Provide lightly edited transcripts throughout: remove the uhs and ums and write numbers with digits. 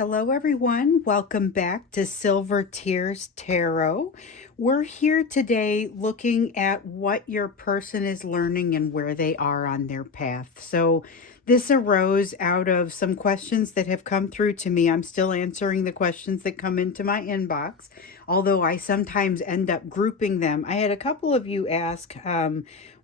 Hello, everyone. Welcome back to Silver Tears Tarot. We're here today looking at what your person is learning and where they are on their path. So this arose out of some questions that have come through to me. I'm still answering the questions that come into my inbox, although I sometimes end up grouping them. I had a couple of you ask,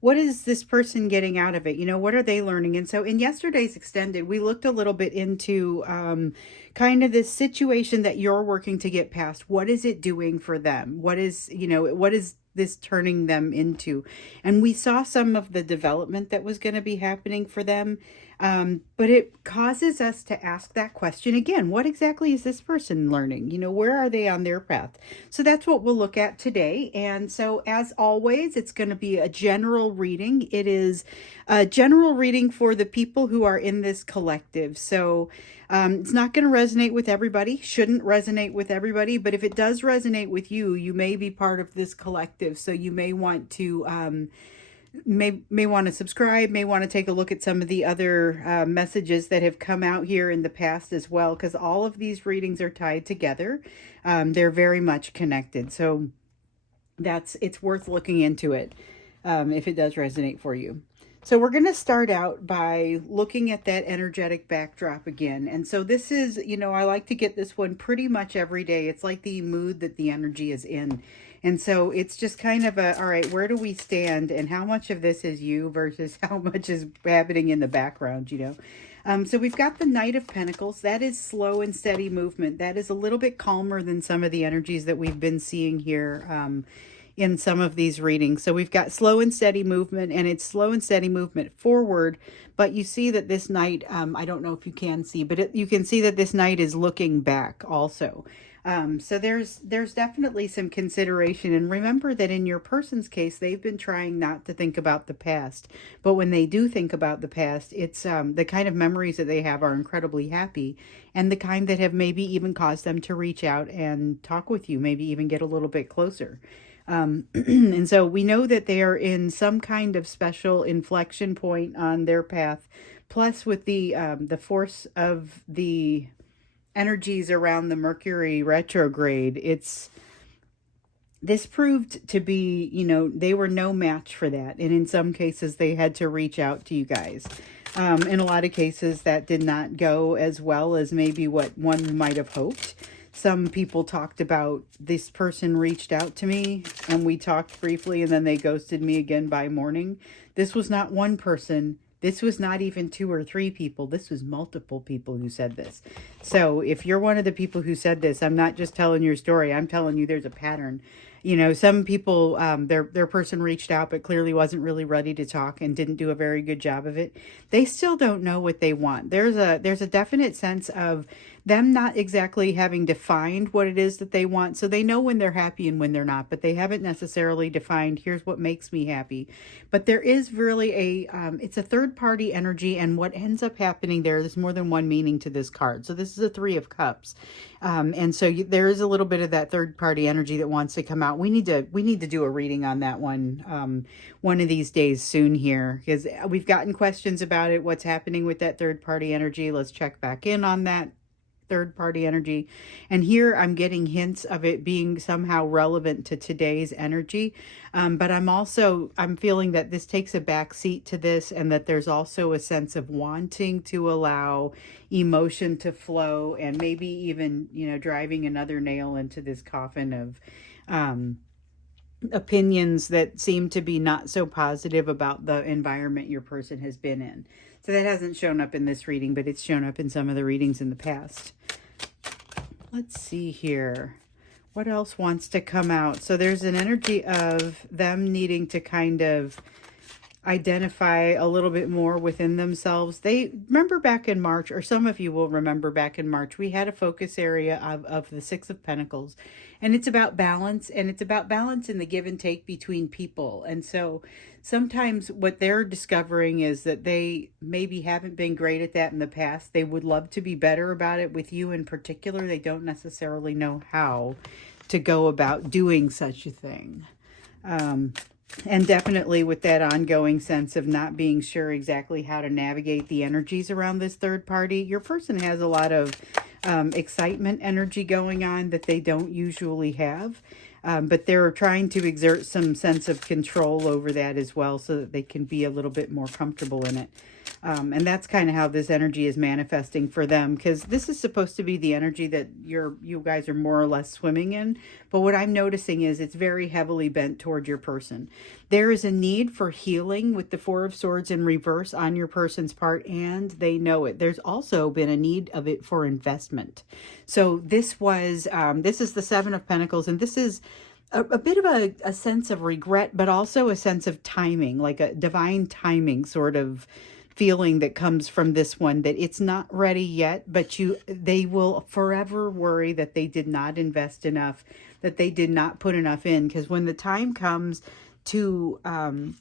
what is this person getting out of it? What are they learning? And so in yesterday's extended, we looked a little bit into kind of this situation that you're working to get past. What is it doing for them? What is this turning them into? And we saw some of the development that was going to be happening for them. But it causes us to ask that question again. What exactly is this person learning? Where are they on their path? So that's what we'll look at today. And so as always, it's going to be a general reading. It is a general reading for the people who are in this collective. So it's not going to resonate with everybody, shouldn't resonate with everybody, but if it does resonate with you, you may be part of this collective. So you may want to may want to subscribe, may want to take a look at some of the other messages that have come out here in the past as well, because all of these readings are tied together. They're very much connected. So it's worth looking into it if it does resonate for you. So we're going to start out by looking at that energetic backdrop again. And so this is, I like to get this one pretty much every day. It's like the mood that the energy is in. And so it's just kind of all right, where do we stand and how much of this is you versus how much is happening in the background, So we've got the Knight of Pentacles. That is slow and steady movement. That is a little bit calmer than some of the energies that we've been seeing here in some of these readings. So we've got slow and steady movement, and it's slow and steady movement forward. But you see that this Knight, I don't know if you can see, but you can see that this Knight is looking back also. So there's definitely some consideration. And remember that in your person's case, they've been trying not to think about the past. But when they do think about the past, it's the kind of memories that they have are incredibly happy, and the kind that have maybe even caused them to reach out and talk with you, maybe even get a little bit closer. And so we know that they are in some kind of special inflection point on their path. Plus, with the force of the energies around the Mercury retrograde, this proved to be, they were no match for that. And in some cases, they had to reach out to you guys. In a lot of cases, that did not go as well as maybe what one might have hoped. Some people talked about this person reached out to me and we talked briefly and then they ghosted me again by morning. This was not one person. This was not even 2 or 3 people. This was multiple people who said this. So if you're one of the people who said this, I'm not just telling your story. I'm telling you there's a pattern. Some people, their person reached out but clearly wasn't really ready to talk and didn't do a very good job of it. They still don't know what they want. There's a definite sense of them not exactly having defined what it is that they want. So they know when they're happy and when they're not, but they haven't necessarily defined, here's what makes me happy. But there is really it's a third party energy, and what ends up happening there's more than one meaning to this card. So this is a 3 of Cups. And so there is a little bit of that third party energy that wants to come out. We need to do a reading on that one of these days soon here, because we've gotten questions about it. What's happening with that third party energy? Let's check back in on that third party energy. And here I'm getting hints of it being somehow relevant to today's energy. But I'm feeling that this takes a back seat to this, and that there's also a sense of wanting to allow emotion to flow, and maybe even, driving another nail into this coffin of opinions that seem to be not so positive about the environment your person has been in. So that hasn't shown up in this reading, but it's shown up in some of the readings in the past. Let's see here. What else wants to come out? So there's an energy of them needing to kind of identify a little bit more within themselves. They remember back in March, or some of you will remember back in March, we had a focus area of the 6 of Pentacles, and it's about balance, and it's about balance in the give and take between people. And so sometimes what they're discovering is that they maybe haven't been great at that in the past. They would love to be better about it with you in particular. They don't necessarily know how to go about doing such a thing. And definitely with that ongoing sense of not being sure exactly how to navigate the energies around this third party. Your person has a lot of excitement energy going on that they don't usually have. But they're trying to exert some sense of control over that as well so that they can be a little bit more comfortable in it. And that's kind of how this energy is manifesting for them, because this is supposed to be the energy that you guys are more or less swimming in. But what I'm noticing is it's very heavily bent toward your person. There is a need for healing with the Four of Swords in reverse on your person's part, and they know it. There's also been a need of it for investment. So this is the Seven of Pentacles, and this is a bit of a sense of regret, but also a sense of timing, like a divine timing sort of feeling that comes from this one, that it's not ready yet, but they will forever worry that they did not invest enough, that they did not put enough in, because when the time comes to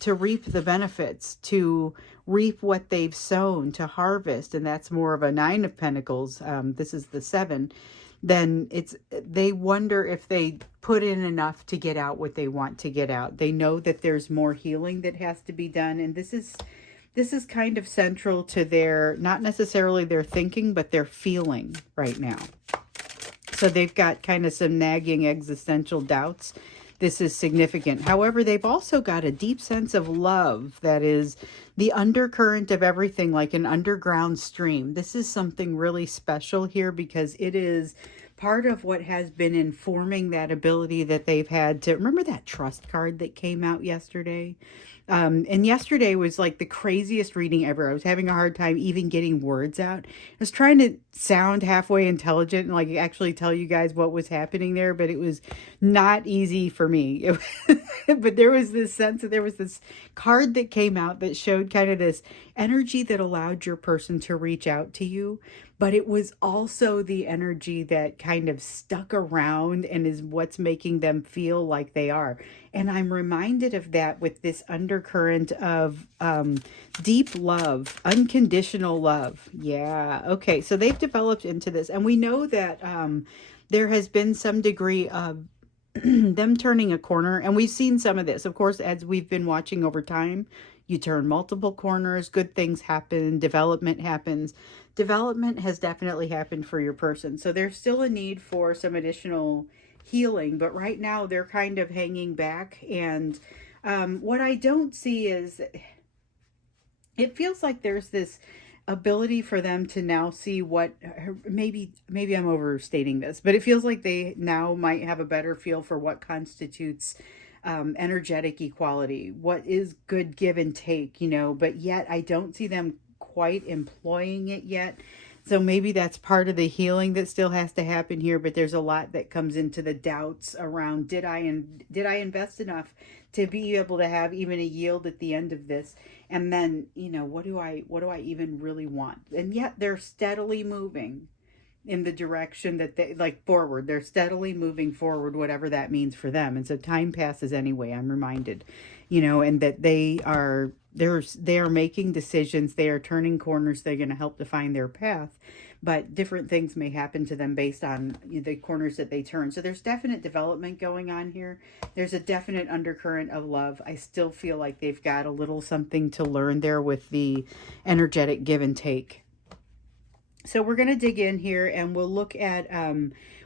reap the benefits, to reap what they've sown, to harvest, and that's more of a Nine of Pentacles, this is the Seven, then they wonder if they put in enough to get out what they want to get out. They know that there's more healing that has to be done, and this is kind of central to their, not necessarily their thinking, but their feeling right now. So they've got kind of some nagging existential doubts. This is significant. However, they've also got a deep sense of love that is the undercurrent of everything, like an underground stream. This is something really special here because it is part of what has been informing that ability that they've had to, remember that trust card that came out yesterday? And yesterday was like the craziest reading ever. I was having a hard time even getting words out. I was trying to sound halfway intelligent and like actually tell you guys what was happening there, but it was not easy for me. But there was this sense that there was this card that came out that showed kind of this energy that allowed your person to reach out to you, but it was also the energy that kind of stuck around and is what's making them feel like they are. And I'm reminded of that with this undercurrent of deep love, unconditional love. Yeah. Okay. So they've developed into this. And we know that there has been some degree of them turning a corner. And we've seen some of this, of course, as we've been watching over time. You turn multiple corners, good things happen, development happens. Development has definitely happened for your person. So there's still a need for some additional healing, but right now they're kind of hanging back. And what I don't see is, it feels like there's this ability for them to now see what, maybe I'm overstating this, but it feels like they now might have a better feel for what constitutes energetic equality, what is good give and take, but yet I don't see them quite employing it yet. So maybe that's part of the healing that still has to happen here, but there's a lot that comes into the doubts around, did I invest enough to be able to have even a yield at the end of this? And then, what do I even really want? And yet they're steadily moving in the direction that they like forward. They're steadily moving forward, whatever that means for them. And so time passes anyway, I'm reminded, and that they are making decisions, they are turning corners, they're going to help define their path, but different things may happen to them based on the corners that they turn. So there's definite development going on here. There's a definite undercurrent of love. I still feel like they've got a little something to learn there with the energetic give and take. So we're going to dig in here and we'll look at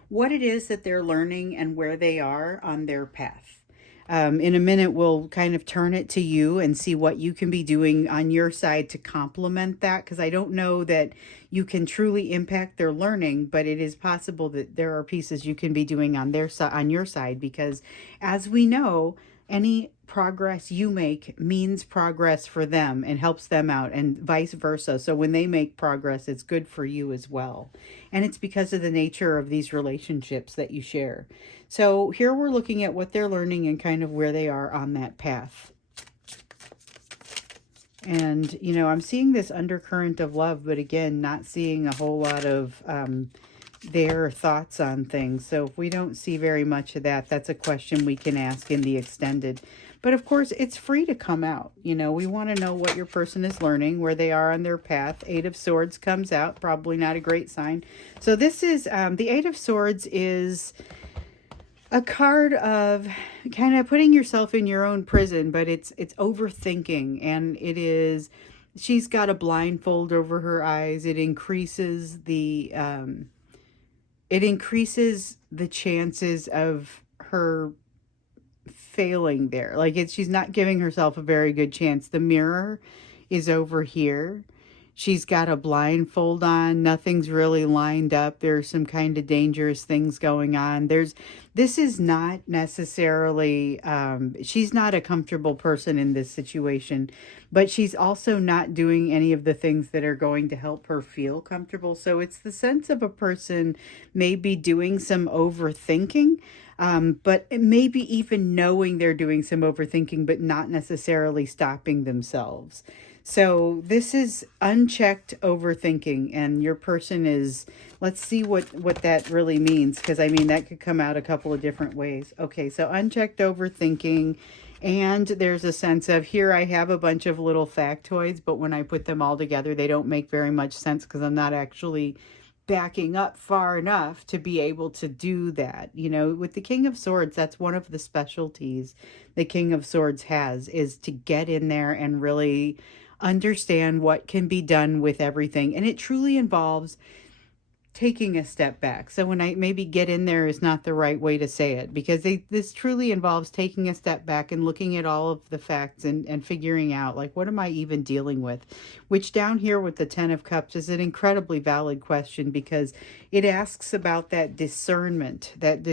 what it is that they're learning and where they are on their path. In a minute, we'll kind of turn it to you and see what you can be doing on your side to complement that, because I don't know that you can truly impact their learning, but it is possible that there are pieces you can be doing on your side, because as we know, any progress you make means progress for them and helps them out, and vice versa. So when they make progress, it's good for you as well. And it's because of the nature of these relationships that you share. So here we're looking at what they're learning and kind of where they are on that path. And, I'm seeing this undercurrent of love, but again, not seeing a whole lot of their thoughts on things. So if we don't see very much of that, that's a question we can ask in the extended. But of course, it's free to come out. We want to know what your person is learning, where they are on their path. Eight of Swords comes out, probably not a great sign. So this is, the Eight of Swords is a card of kind of putting yourself in your own prison, but it's overthinking, and it is, she's got a blindfold over her eyes. It increases the it increases the chances of her failing there. Like she's not giving herself a very good chance. The mirror is over here. She's got a blindfold on. Nothing's really lined up. There's some kind of dangerous things going on. This is not necessarily, she's not a comfortable person in this situation, but she's also not doing any of the things that are going to help her feel comfortable. So it's the sense of a person maybe doing some overthinking, but maybe even knowing they're doing some overthinking, but not necessarily stopping themselves. So this is unchecked overthinking, and your person is, let's see what that really means, because I mean, that could come out a couple of different ways. Okay, so unchecked overthinking, and there's a sense of, here I have a bunch of little factoids, but when I put them all together, they don't make very much sense because I'm not actually backing up far enough to be able to do that. You know, with the King of Swords, that's one of the specialties the King of Swords has, is to get in there and really understand what can be done with everything. And it truly involves taking a step back. So when I maybe get in there is not the right way to say it, because this truly involves taking a step back and looking at all of the facts and figuring out, like, what am I even dealing with? Which down here with the Ten of Cups is an incredibly valid question, because it asks about that discernment, that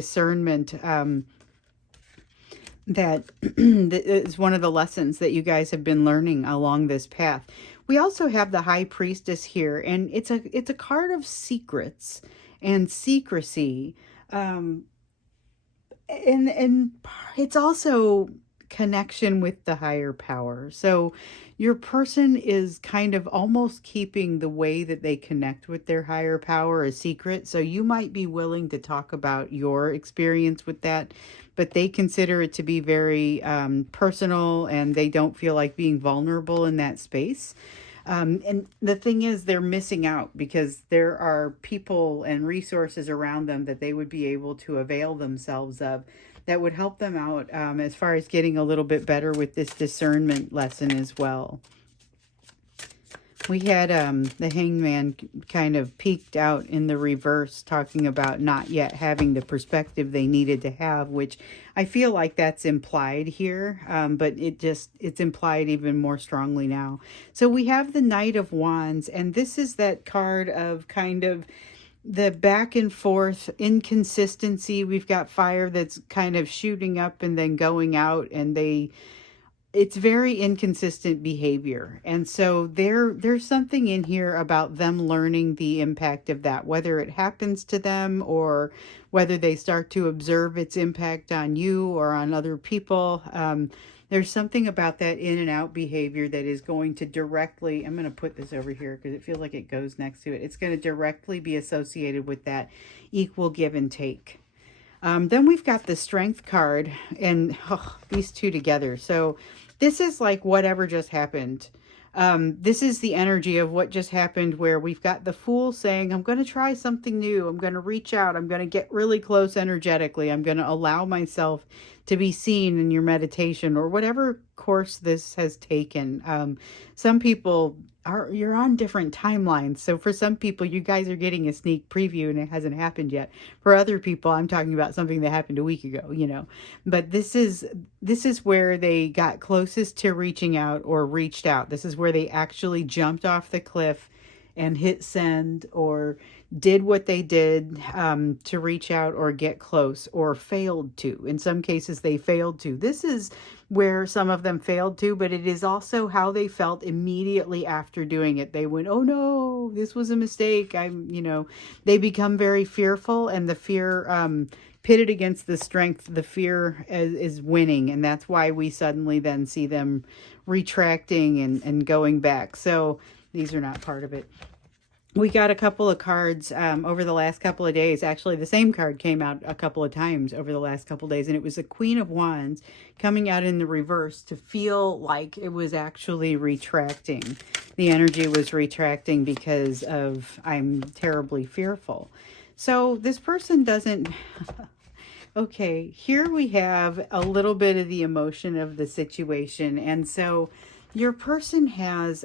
is one of the lessons that you guys have been learning along this path. We also have the High Priestess here, and it's a card of secrets and secrecy, and it's also connection with the higher power. So your person is kind of almost keeping the way that they connect with their higher power a secret. So you might be willing to talk about your experience with that, but they consider it to be very personal, and they don't feel like being vulnerable in that space. And the thing is, they're missing out because there are people and resources around them that they would be able to avail themselves of that would help them out, as far as getting a little bit better with this discernment lesson as well. We had the Hangman kind of peeked out in the reverse, talking about not yet having the perspective they needed to have, which I feel like that's implied here, but it's implied even more strongly now. So we have the Knight of Wands, and this is that card of kind of the back and forth inconsistency. We've got fire that's kind of shooting up and then going out, and it's very inconsistent behavior. And so there's something in here about them learning the impact of that, whether it happens to them or whether they start to observe its impact on you or on other people. There's something about that in and out behavior that is going to directly, I'm going to put this over here because it feels like it goes next to it. It's going to directly be associated with that equal give and take. Then we've got the Strength card, and these two together. So this is like whatever just happened. This is the energy of what just happened, where we've got the Fool saying, I'm going to try something new. I'm going to reach out. I'm going to get really close energetically. I'm going to allow myself to be seen in your meditation, or whatever course this has taken. Some people you're on different timelines. So for some people, you guys are getting a sneak preview and it hasn't happened yet. For other people, I'm talking about something that happened a week ago, you know. But this is where they got closest to reaching out or reached out. This is where they actually jumped off the cliff and hit send, or did what they did to reach out or get close, or failed to. In some cases, they failed to. This is where some of them failed to, but it is also how they felt immediately after doing it. They went, oh no, this was a mistake. They become very fearful, and the fear pitted against the strength, the fear is winning. And that's why we suddenly then see them retracting and going back. So these are not part of it. We got a couple of cards over the last couple of days. Actually, the same card came out a couple of times over the last couple of days, and it was the Queen of Wands coming out in the reverse to feel like it was actually retracting. The energy was retracting because of, I'm terribly fearful. So this person doesn't... Okay, here we have a little bit of the emotion of the situation. And so your person has...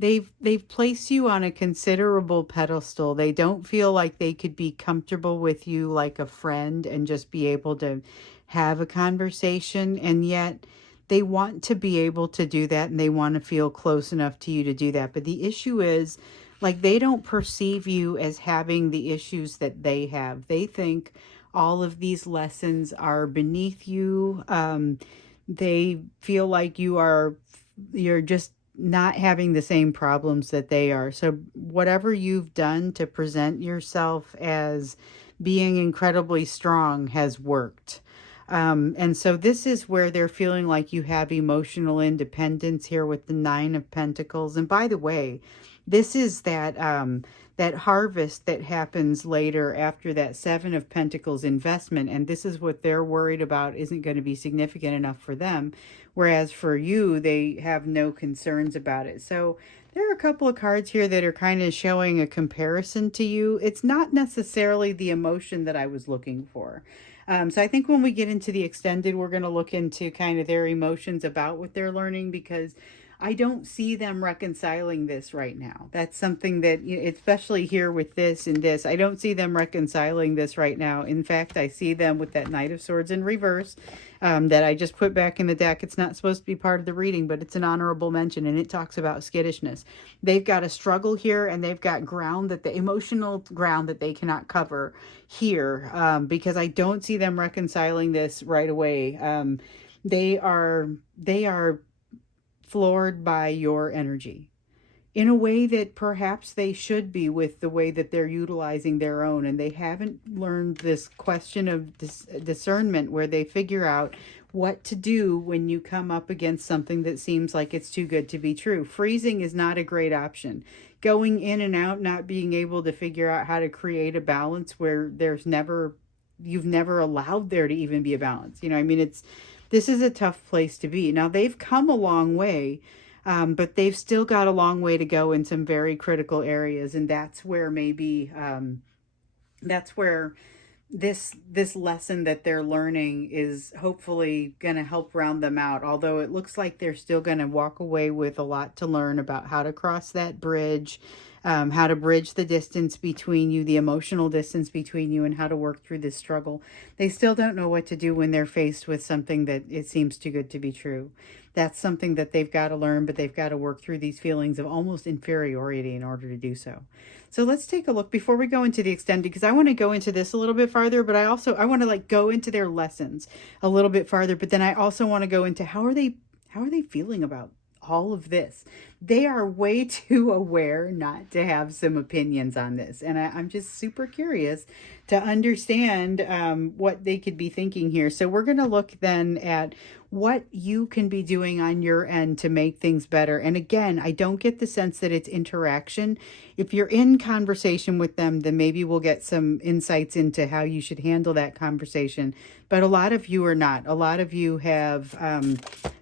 they've placed you on a considerable pedestal. They don't feel like they could be comfortable with you like a friend and just be able to have a conversation, and yet they want to be able to do that and they want to feel close enough to you to do that. But the issue is, like, they don't perceive you as having the issues that they have. They think all of these lessons are beneath you. They feel like you're just not having the same problems that they are. So whatever you've done to present yourself as being incredibly strong has worked. And so this is where they're feeling like you have emotional independence here with the Nine of Pentacles. And by the way, this is that harvest that happens later after that Seven of Pentacles investment. And this is what they're worried about isn't going to be significant enough for them. Whereas for you, they have no concerns about it. So there are a couple of cards here that are kind of showing a comparison to you. It's not necessarily the emotion that I was looking for. So I think when we get into the extended, we're going to look into kind of their emotions about what they're learning, because I don't see them reconciling this right now. That's something that, especially here with this and this, I don't see them reconciling this right now. In fact, I see them with that Knight of Swords in reverse that I just put back in the deck. It's not supposed to be part of the reading, but it's an honorable mention, and it talks about skittishness. They've got a struggle here, and they've got emotional ground that they cannot cover here, because I don't see them reconciling this right away. They are floored by your energy in a way that perhaps they should be, with the way that they're utilizing their own, and they haven't learned this question of discernment where they figure out what to do when you come up against something that seems like it's too good to be true. Freezing is not a great option. Going in and out, not being able to figure out how to create a balance where you've never allowed there to even be a balance. This is a tough place to be. Now, they've come a long way, but they've still got a long way to go in some very critical areas. And that's where this lesson that they're learning is hopefully going to help round them out. Although it looks like they're still going to walk away with a lot to learn about how to cross that bridge, how to bridge the distance between you, the emotional distance between you, and how to work through this struggle. They still don't know what to do when they're faced with something that it seems too good to be true. That's something that they've got to learn, but they've got to work through these feelings of almost inferiority in order to do so. So let's take a look before we go into the extended, because I want to go into this a little bit farther, but I want to go into their lessons a little bit farther, but then I also want to go into how are they feeling about all of this. They are way too aware not to have some opinions on this. And I'm just super curious to understand what they could be thinking here. So we're going to look then at what you can be doing on your end to make things better. And again, I don't get the sense that it's interaction. If you're in conversation with them, then maybe we'll get some insights into how you should handle that conversation. But a lot of you are not. A lot of you have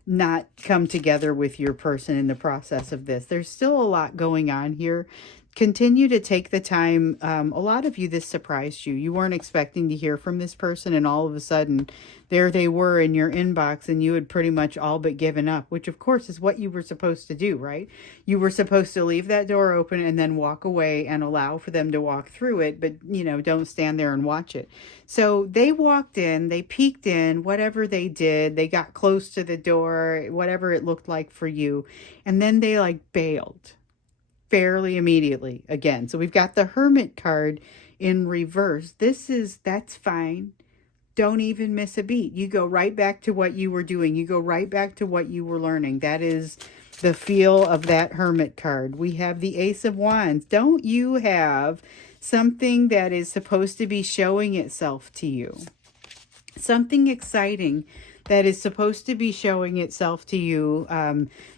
not come together with your person in the process of this. There's still a lot going on here. Continue to take the time. A lot of you, this surprised you. You weren't expecting to hear from this person, and all of a sudden there they were in your inbox, and you had pretty much all but given up, which of course is what you were supposed to do, right? You were supposed to leave that door open and then walk away and allow for them to walk through it, but don't stand there and watch it. So they walked in, they peeked in, whatever they did, they got close to the door, whatever it looked like for you, and then they bailed fairly immediately again. So we've got the Hermit card in reverse. That's fine. Don't even miss a beat. You go right back to what you were doing. You go right back to what you were learning. That is the feel of that Hermit card. We have the Ace of Wands. Don't you have something that is supposed to be showing itself to you? Something exciting that is supposed to be showing itself to you,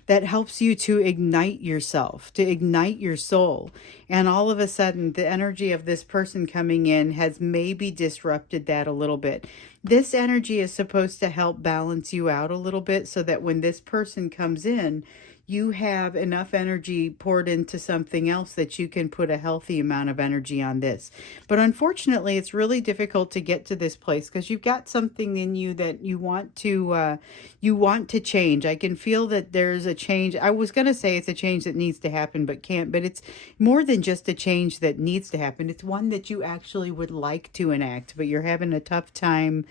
that helps you to ignite yourself, to ignite your soul. And all of a sudden, the energy of this person coming in has maybe disrupted that a little bit. This energy is supposed to help balance you out a little bit so that when this person comes in, you have enough energy poured into something else that you can put a healthy amount of energy on this. But unfortunately, it's really difficult to get to this place because you've got something in you that you want to change. I can feel that there's a change. I was going to say it's a change that needs to happen but can't, but it's more than just a change that needs to happen. It's one that you actually would like to enact, but you're having a tough time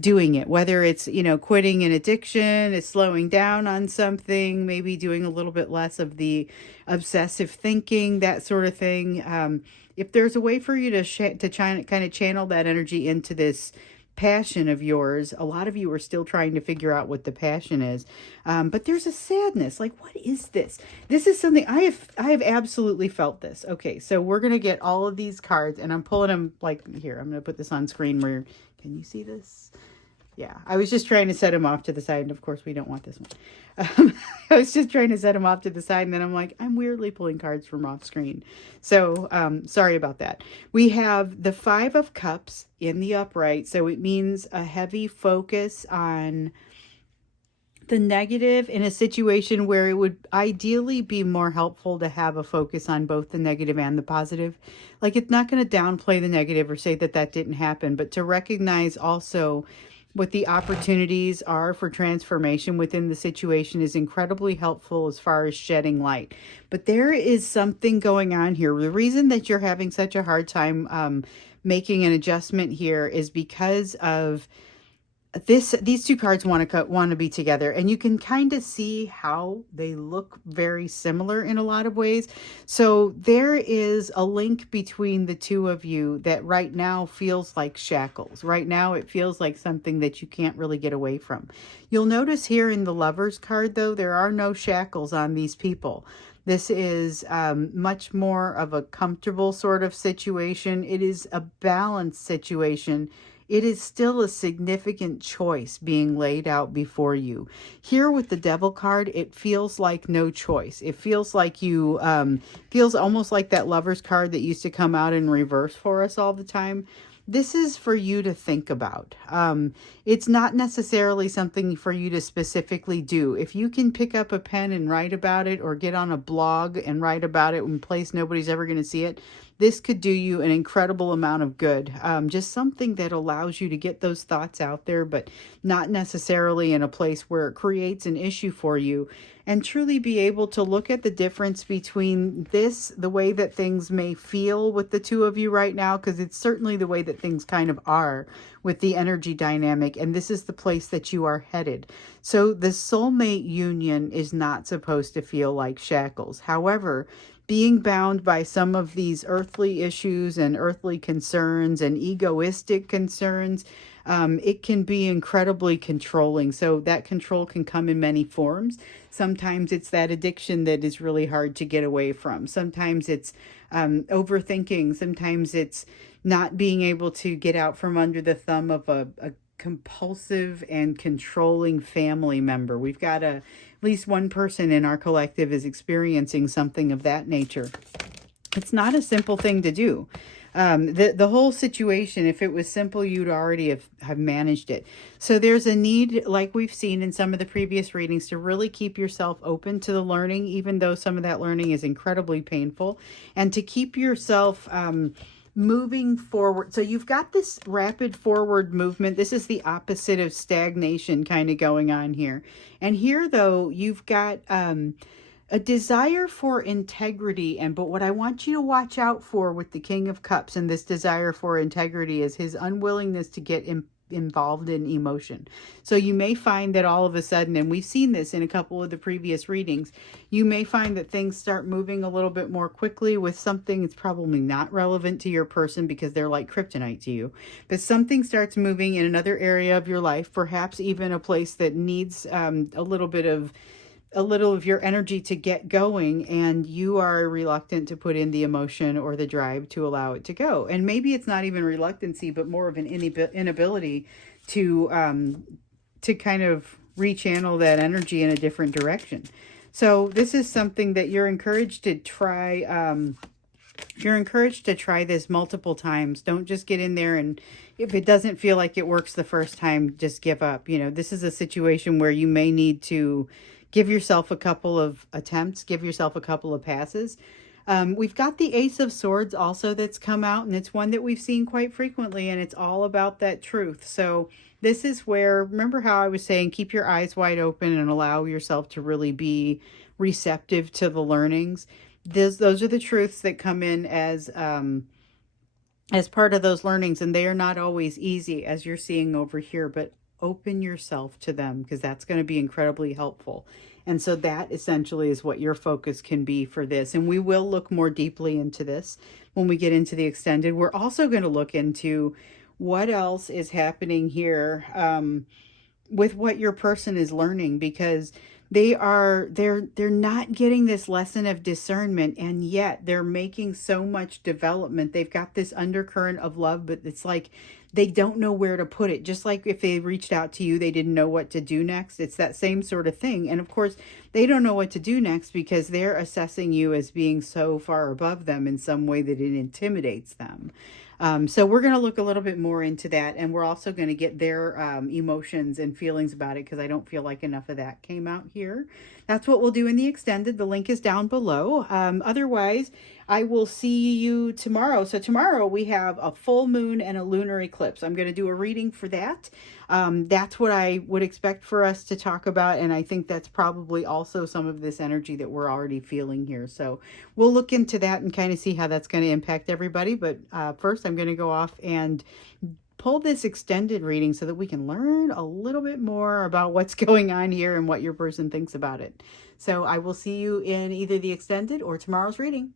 doing it, whether it's, quitting an addiction, it's slowing down on something, maybe doing a little bit less of the obsessive thinking, that sort of thing. If there's a way for you to kind of channel that energy into this passion of yours, a lot of you are still trying to figure out what the passion is. But there's a sadness, like, what is this? This is something I have absolutely felt this. Okay, so we're going to get all of these cards, and I'm pulling them, like, here, I'm going to put this on screen where, can you see this? Yeah, I was just trying to set him off to the side, and of course we don't want this one. I was just trying to set him off to the side, and then I'm like, I'm weirdly pulling cards from off screen. So, sorry about that. We have the Five of Cups in the upright, so it means a heavy focus on the negative in a situation where it would ideally be more helpful to have a focus on both the negative and the positive. Like, it's not going to downplay the negative or say that that didn't happen, but to recognize also what the opportunities are for transformation within the situation is incredibly helpful as far as shedding light. But there is something going on here. The reason that you're having such a hard time making an adjustment here is because of these two cards want to be together, and you can kind of see how they look very similar in a lot of ways. So there is a link between the two of you that right now feels like shackles. Right now it feels like something that you can't really get away from. You'll notice here in the Lovers card, though, there are no shackles on these people. This is much more of a comfortable sort of situation. It is a balanced situation. It is still a significant choice being laid out before you. Here with the Devil card, it feels like no choice. It feels like feels almost like that Lovers card that used to come out in reverse for us all the time. This is for you to think about. It's not necessarily something for you to specifically do. If you can pick up a pen and write about it, or get on a blog and write about it in a place nobody's ever going to see it, this could do you an incredible amount of good. Just something that allows you to get those thoughts out there, but not necessarily in a place where it creates an issue for you, and truly be able to look at the difference between the way that things may feel with the two of you right now, because it's certainly the way that things kind of are with the energy dynamic, and this is the place that you are headed. So the soulmate union is not supposed to feel like shackles. However, being bound by some of these earthly issues and earthly concerns and egoistic concerns, it can be incredibly controlling. So that control can come in many forms. Sometimes it's that addiction that is really hard to get away from. Sometimes it's overthinking. Sometimes it's not being able to get out from under the thumb of a compulsive and controlling family member. We've got at least one person in our collective is experiencing something of that nature. It's not a simple thing to do. The whole situation, if it was simple, you'd already have managed it. So there's a need, like we've seen in some of the previous readings, to really keep yourself open to the learning, even though some of that learning is incredibly painful, and to keep yourself moving forward. So you've got this rapid forward movement. This is the opposite of stagnation kind of going on here. And here, though, you've got a desire for integrity. But what I want you to watch out for with the King of Cups and this desire for integrity is his unwillingness to get involved in emotion. So you may find that all of a sudden, and we've seen this in a couple of the previous readings, you may find that things start moving a little bit more quickly with something that's probably not relevant to your person because they're like kryptonite to you. But something starts moving in another area of your life, perhaps even a place that needs a little of your energy to get going, and you are reluctant to put in the emotion or the drive to allow it to go. And maybe it's not even reluctancy, but more of an inability to kind of rechannel that energy in a different direction. So this is something that you're encouraged to try. You're encouraged to try this multiple times. Don't just get in there, and if it doesn't feel like it works the first time, just give up. This is a situation where you may need to give yourself a couple of attempts, give yourself a couple of passes. We've got the Ace of Swords also that's come out, and it's one that we've seen quite frequently, and it's all about that truth. So this is where, remember how I was saying, keep your eyes wide open and allow yourself to really be receptive to the learnings. Those are the truths that come in as part of those learnings, and they are not always easy, as you're seeing over here, but open yourself to them, because that's going to be incredibly helpful. And so that essentially is what your focus can be for this. And we will look more deeply into this when we get into the extended. We're also going to look into what else is happening here with what your person is learning, because they're not getting this lesson of discernment, and yet they're making so much development. They've got this undercurrent of love, but it's like they don't know where to put it. Just like if they reached out to you, they didn't know what to do next. It's that same sort of thing. And of course, they don't know what to do next because they're assessing you as being so far above them in some way that it intimidates them. So we're going to look a little bit more into that, and we're also going to get their emotions and feelings about it, because I don't feel like enough of that came out here. That's what we'll do in the extended. The link is down below. Otherwise, I will see you tomorrow. So tomorrow we have a full moon and a lunar eclipse. I'm going to do a reading for that. That's what I would expect for us to talk about, and I think that's probably also some of this energy that we're already feeling here. So we'll look into that and kind of see how that's going to impact everybody. But first, I'm going to go off and pull this extended reading so that we can learn a little bit more about what's going on here and what your person thinks about it. So I will see you in either the extended or tomorrow's reading.